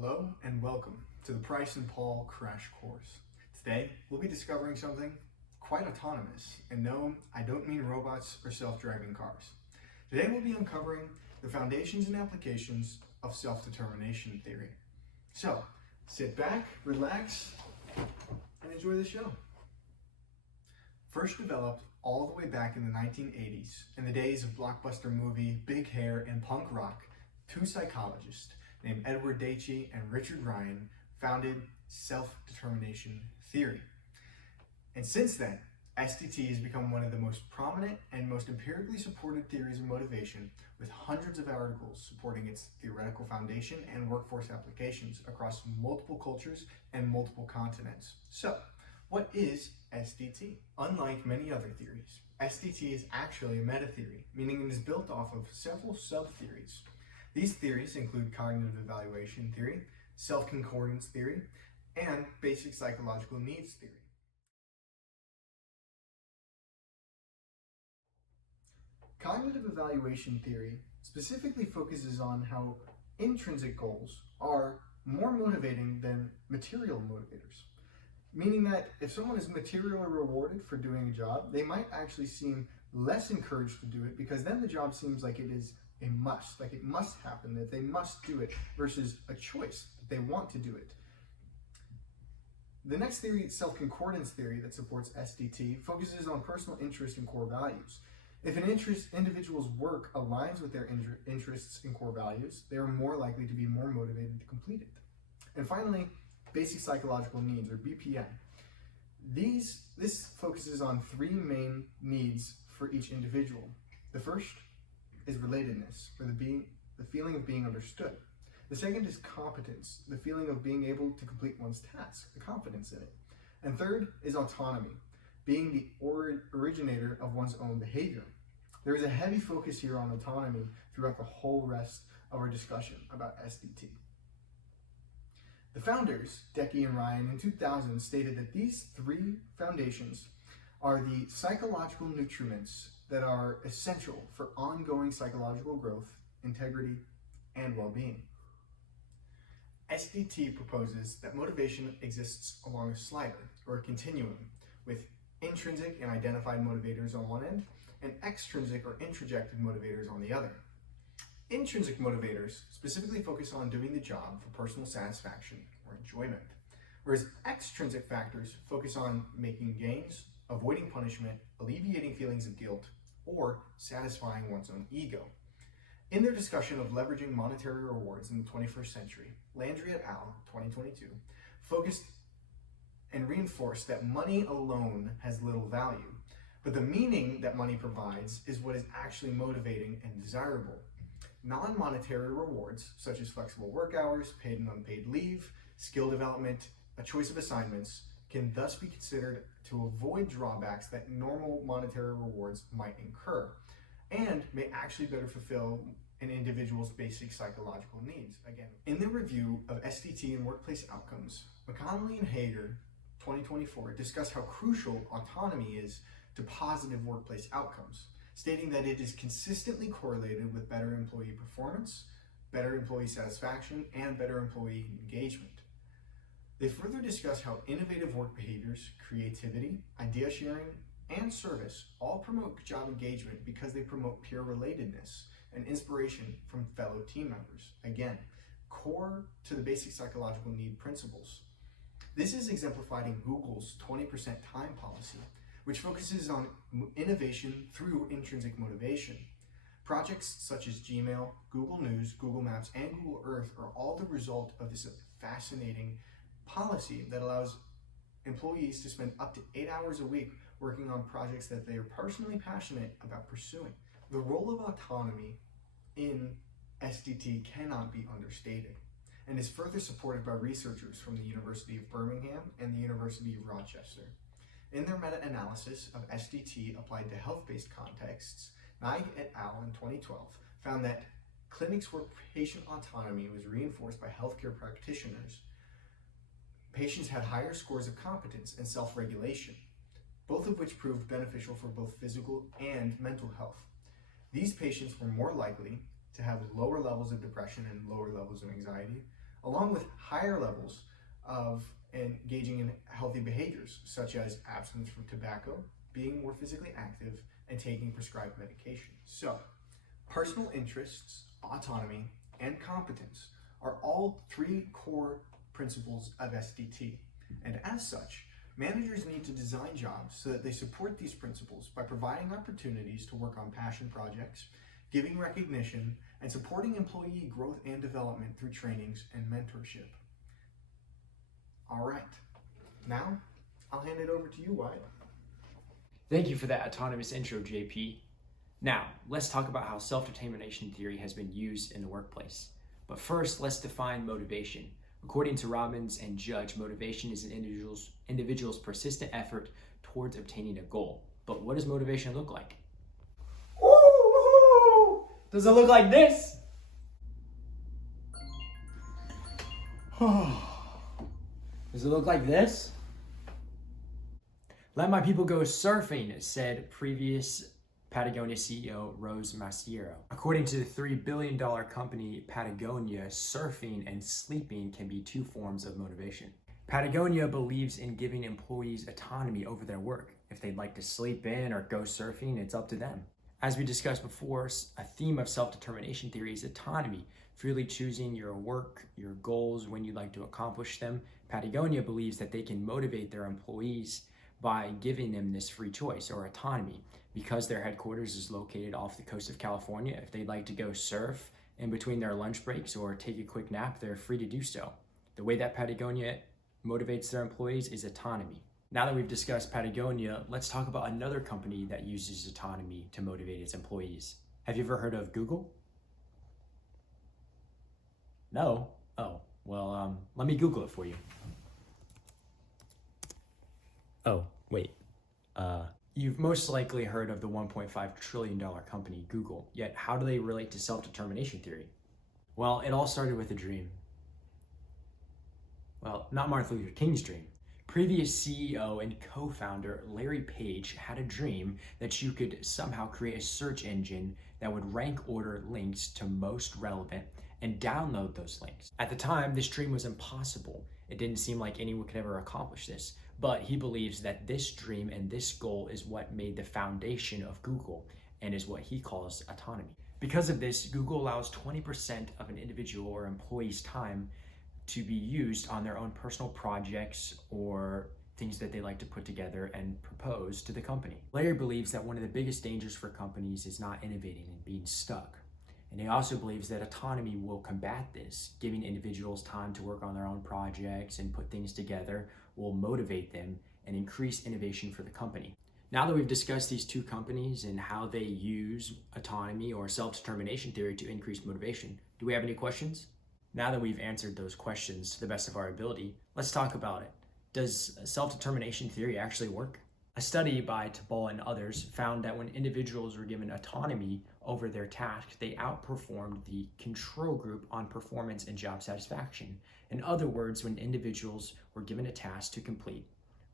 Hello and welcome to the Price and Paul Crash Course. Today, we'll be discovering something quite autonomous. And no, I don't mean robots or self-driving cars. Today, we'll be uncovering the foundations and applications of self-determination theory. So, sit back, relax, and enjoy the show. First developed all the way back in the 1980s, in the days of blockbuster movie, big hair, and punk rock, two psychologists named Edward Deci and Richard Ryan founded self-determination theory. And since then, SDT has become one of the most prominent and most empirically supported theories of motivation, with hundreds of articles supporting its theoretical foundation and workforce applications across multiple cultures and multiple continents. So, what is SDT? Unlike many other theories, SDT is actually a meta-theory, meaning it is built off of several sub-theories. These theories include cognitive evaluation theory, self-concordance theory, and basic psychological needs theory. Cognitive evaluation theory specifically focuses on how intrinsic goals are more motivating than material motivators. Meaning that if someone is materially rewarded for doing a job, they might actually seem less encouraged to do it because then the job seems like it is a must, like it must happen, that they must do it, versus a choice, that they want to do it. The next theory, self-concordance theory, that supports SDT, focuses on personal interest and core values. If an individual's work aligns with their interests and core values, they are more likely to be more motivated to complete it. And finally, basic psychological needs, or BPN. This focuses on three main needs for each individual. The first is relatedness, or the feeling of being understood. The second is competence, the feeling of being able to complete one's task, the confidence in it. And third is autonomy, being the originator of one's own behavior. There is a heavy focus here on autonomy throughout the whole rest of our discussion about SDT. The founders, Deci and Ryan, in 2000 stated that these three foundations are the psychological nutriments that are essential for ongoing psychological growth, integrity, and well-being. SDT proposes that motivation exists along a slider, or a continuum, with intrinsic and identified motivators on one end, and extrinsic or introjected motivators on the other. Intrinsic motivators specifically focus on doing the job for personal satisfaction or enjoyment, whereas extrinsic factors focus on making gains, avoiding punishment, alleviating feelings of guilt, or satisfying one's own ego. In their discussion of leveraging monetary rewards in the 21st century, Landry et al., 2022, focused and reinforced that money alone has little value, but the meaning that money provides is what is actually motivating and desirable. Non-monetary rewards, such as flexible work hours, paid and unpaid leave, skill development, a choice of assignments, can thus be considered to avoid drawbacks that normal monetary rewards might incur, and may actually better fulfill an individual's basic psychological needs. Again, in their review of SDT and workplace outcomes, McConnelly and Hager, 2024, discuss how crucial autonomy is to positive workplace outcomes, stating that it is consistently correlated with better employee performance, better employee satisfaction, and better employee engagement. They further discuss how innovative work behaviors, creativity, idea sharing, and service all promote job engagement because they promote peer relatedness and inspiration from fellow team members. Again, core to the basic psychological need principles. This is exemplified in Google's 20% time policy, which focuses on innovation through intrinsic motivation. Projects such as Gmail, Google News, Google Maps, and Google Earth are all the result of this fascinating policy that allows employees to spend up to 8 hours a week working on projects that they are personally passionate about pursuing. The role of autonomy in SDT cannot be understated, and is further supported by researchers from the University of Birmingham and the University of Rochester. In their meta-analysis of SDT applied to health-based contexts, Nye et al. In 2012 found that clinics where patient autonomy was reinforced by healthcare practitioners, patients had higher scores of competence and self-regulation, both of which proved beneficial for both physical and mental health. These patients were more likely to have lower levels of depression and lower levels of anxiety, along with higher levels of engaging in healthy behaviors, such as abstinence from tobacco, being more physically active, and taking prescribed medication. So, personal interests, autonomy, and competence are all three core principles of SDT. And as such, managers need to design jobs so that they support these principles by providing opportunities to work on passion projects, giving recognition, and supporting employee growth and development through trainings and mentorship. All right, now I'll hand it over to you, Wyatt. Thank you for that autonomous intro, JP. Now, let's talk about how self-determination theory has been used in the workplace. But first, let's define motivation. According to Robbins and Judge, motivation is an individual's persistent effort towards obtaining a goal. But what does motivation look like? Does it look like this? Does it look like this? Let my people go surfing, said previous Patagonia CEO Rose Maciero. According to the $3 billion company Patagonia, surfing and sleeping can be two forms of motivation. Patagonia believes in giving employees autonomy over their work. If they'd like to sleep in or go surfing, it's up to them. As we discussed before, a theme of self-determination theory is autonomy, freely choosing your work, your goals, when you'd like to accomplish them. Patagonia believes that they can motivate their employees by giving them this free choice or autonomy. Because their headquarters is located off the coast of California, if they'd like to go surf in between their lunch breaks or take a quick nap, they're free to do so. The way that Patagonia motivates their employees is autonomy. Now that we've discussed Patagonia, let's talk about another company that uses autonomy to motivate its employees. Have you ever heard of Google? No? Oh, well, let me Google it for you. Oh, wait. You've most likely heard of the $1.5 trillion company, Google, yet how do they relate to self-determination theory? Well, it all started with a dream. Well, not Martin Luther King's dream. Previous CEO and co-founder Larry Page had a dream that you could somehow create a search engine that would rank order links to most relevant and download those links. At the time, this dream was impossible. It didn't seem like anyone could ever accomplish this. But he believes that this dream and this goal is what made the foundation of Google and is what he calls autonomy. Because of this, Google allows 20% of an individual or employee's time to be used on their own personal projects or things that they like to put together and propose to the company. Larry believes that one of the biggest dangers for companies is not innovating and being stuck. And he also believes that autonomy will combat this. Giving individuals time to work on their own projects and put things together will motivate them and increase innovation for the company. Now that we've discussed these two companies and how they use autonomy or self-determination theory to increase motivation, do we have any questions? Now that we've answered those questions to the best of our ability, let's talk about it. Does self-determination theory actually work? A study by Tabal and others found that when individuals were given autonomy over their tasks, they outperformed the control group on performance and job satisfaction. In other words, when individuals were given a task to complete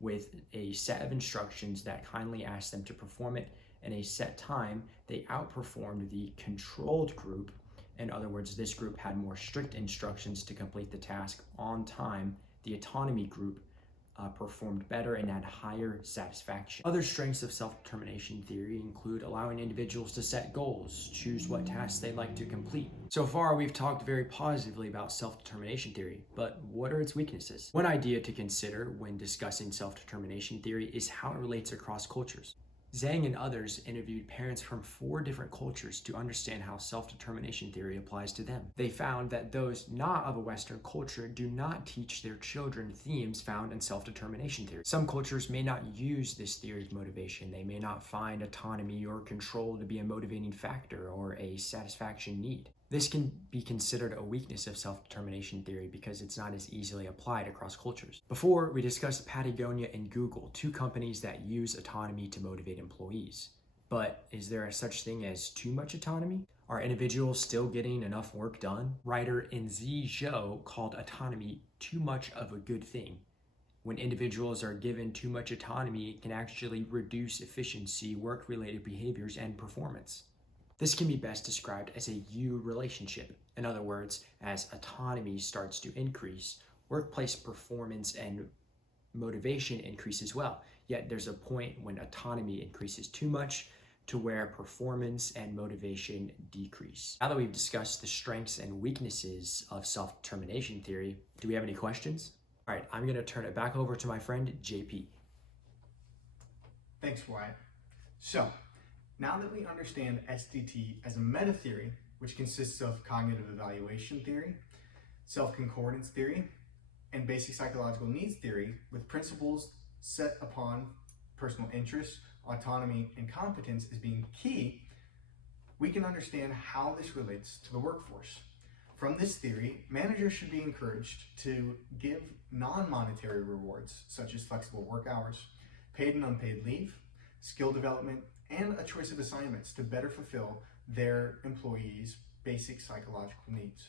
with a set of instructions that kindly asked them to perform it in a set time, they outperformed the controlled group. In other words, this group had more strict instructions to complete the task on time. The autonomy group performed better and had higher satisfaction. Other strengths of self-determination theory include allowing individuals to set goals, choose what tasks they'd like to complete. So far, we've talked very positively about self-determination theory, but what are its weaknesses? One idea to consider when discussing self-determination theory is how it relates across cultures. Zhang and others interviewed parents from 4 different cultures to understand how self-determination theory applies to them. They found that those not of a Western culture do not teach their children themes found in self-determination theory. Some cultures may not use this theory of motivation. They may not find autonomy or control to be a motivating factor or a satisfaction need. This can be considered a weakness of self-determination theory because it's not as easily applied across cultures. Before, we discussed Patagonia and Google, 2 companies that use autonomy to motivate employees. But is there a such thing as too much autonomy? Are individuals still getting enough work done? Writer Enzi Zhou called autonomy too much of a good thing. When individuals are given too much autonomy, it can actually reduce efficiency, work-related behaviors, and performance. This can be best described as a U relationship. In other words, as autonomy starts to increase, workplace performance and motivation increase as well. Yet there's a point when autonomy increases too much to where performance and motivation decrease. Now that we've discussed the strengths and weaknesses of self-determination theory, do we have any questions? All right, I'm gonna turn it back over to my friend, JP. Thanks, Wyatt. So, now that we understand SDT as a meta theory, which consists of cognitive evaluation theory, self-concordance theory, and basic psychological needs theory with principles set upon personal interests, autonomy, and competence as being key, we can understand how this relates to the workforce. From this theory, managers should be encouraged to give non-monetary rewards, such as flexible work hours, paid and unpaid leave, skill development, and a choice of assignments to better fulfill their employees' basic psychological needs.